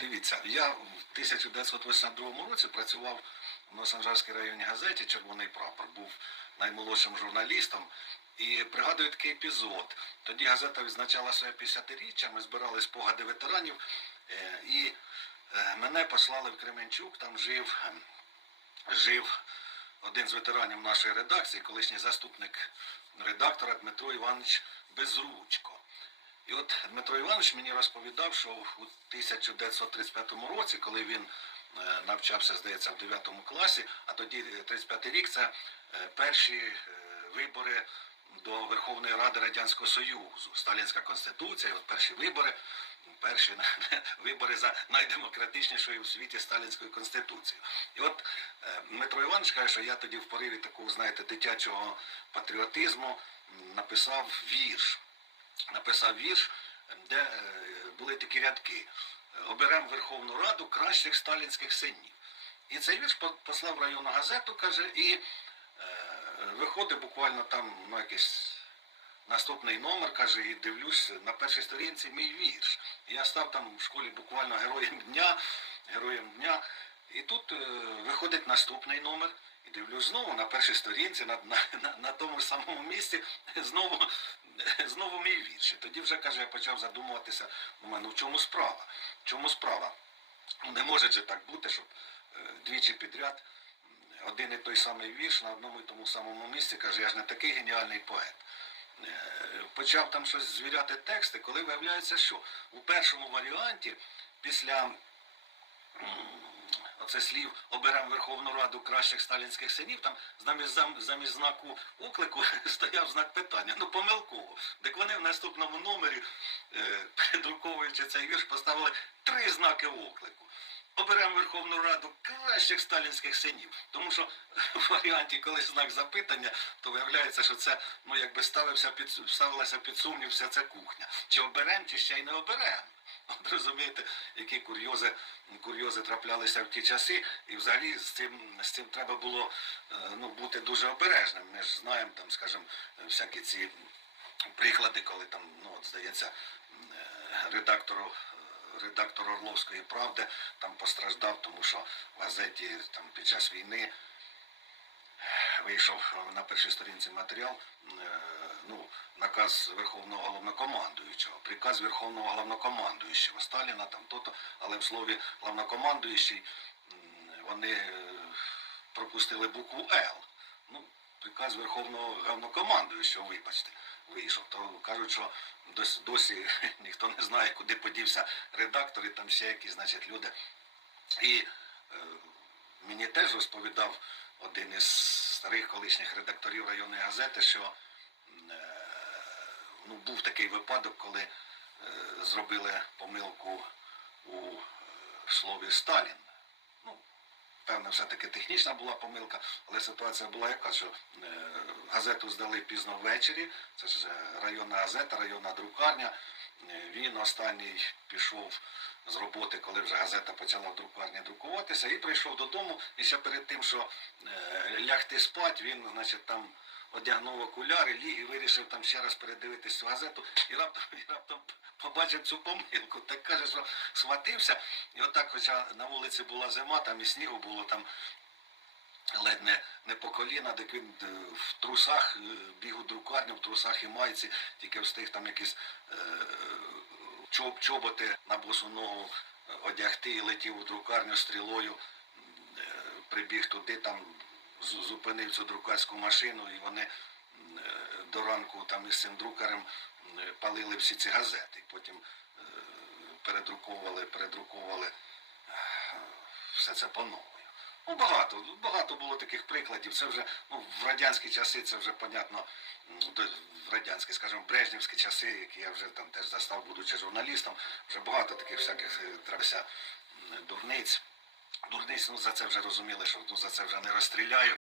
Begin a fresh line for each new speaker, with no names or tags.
дивіться, я в 1982 році працював в Носанжарській районній газеті Червоний прапор, був наймолодшим журналістом. І пригадую такий епізод. Тоді газета відзначала своє 50-річчя, ми збирали спогади ветеранів, е, і е, мене послали в Кременчук, там жив, жив один з ветеранів нашої редакції, колишній заступник редактора Дмитро Іванович Безручко. І от Дмитро Іванович мені розповідав, що у 1935 році, коли він е, навчався, здається, в 9 класі, а тоді е, 35 рік це е, перші е, вибори до Верховної Ради Радянського Союзу, Сталінська Конституція, от перші вибори, перші вибори за найдемократичнішою в світі Сталінською Конституцією. І от е, Дмитро Іванович каже, що я тоді в пориві такого, знаєте, дитячого патріотизму написав вірш написав вірш, де е, були такі рядки. Оберемо Верховну Раду кращих сталінських синів. І цей вірш послав районну газету, каже, і е, виходить буквально там ну, якийсь наступний номер, каже, і дивлюсь, на першій сторінці мій вірш. Я став там в школі буквально героєм дня, героєм дня. І тут е, виходить наступний номер. І дивлюсь знову на першій сторінці, на, на, на, на тому ж самому місці, знову, знову мій вірш. І тоді вже каже, я почав задумуватися, ну в чому справа? В чому справа? Не може же так бути, щоб е, двічі підряд один і той самий вірш на одному і тому самому місці каже, я ж не такий геніальний поет. Е, Почав там щось звіряти тексти, коли виявляється, що у першому варіанті після м, оце слів оберемо Верховну Раду кращих сталінських синів, там замість, замість знаку оклику стояв знак питання. Ну, помилково. Так вони в наступному номері, е, передруковуючи цей вірш, поставили три знаки оклику. Оберемо Верховну Раду кращих сталінських синів. Тому що в варіанті, коли знак запитання, то виявляється, що це ну якби ставився під ставилася під сумнів вся ця кухня. Чи оберемо, чи ще й не оберемо. От розумієте, які курйози, курйози траплялися в ті часи, і взагалі з цим, з цим треба було е, ну, бути дуже обережним. Ми ж знаємо, там, скажімо, всякі ці приклади, коли там, ну, от, здається, е, редактору, е, редактор Орловської правди там постраждав, тому що в газеті там, під час війни вийшов на першій сторінці матеріал, ну, наказ Верховного головнокомандуючого, приказ Верховного головнокомандуючого Сталіна, там то-то, але в слові головнокомандуючий вони е, пропустили букву Л. Ну, приказ Верховного головнокомандуючого, вибачте, вийшов. То кажуть, що досі, досі ніхто не знає, куди подівся редактор і там ще якісь, значить, люди. І е, мені теж розповідав один із старих колишніх редакторів районної газети, що ну, був такий випадок, коли е, зробили помилку у е, слові Сталін. Ну, певно, все-таки технічна була помилка, але ситуація була яка, що е, газету здали пізно ввечері, це ж е, районна газета, районна друкарня. Е, Він останній пішов з роботи, коли вже газета почала в друкарні друкуватися, і прийшов додому. І ще перед тим, що лягти спать, він, значить, там одягнув окуляри, ліг і вирішив там ще раз передивитись цю газету, і раптом, і раптом побачив цю помилку. Так каже, що схватився, і отак, хоча на вулиці була зима, там і снігу було там ледь не, не по коліна, так він е, в трусах е, біг у друкарню, в трусах і майці, тільки встиг там якісь е, чоб, чоботи на босу ногу е, одягти і летів у друкарню стрілою, е, прибіг туди, там зупинив цю друкарську машину, і вони е, до ранку там із цим друкарем е, палили всі ці газети. Потім е, передруковували, передруковували все це по новому. Ну, багато, багато було таких прикладів. Це вже ну, в радянські часи, це вже понятно, в радянські, скажімо, брежнівські часи, які я вже там теж застав, будучи журналістом, вже багато таких всяких трапився дурниць. Дурниць, ну за це вже розуміли, що ну, за це вже не розстріляють.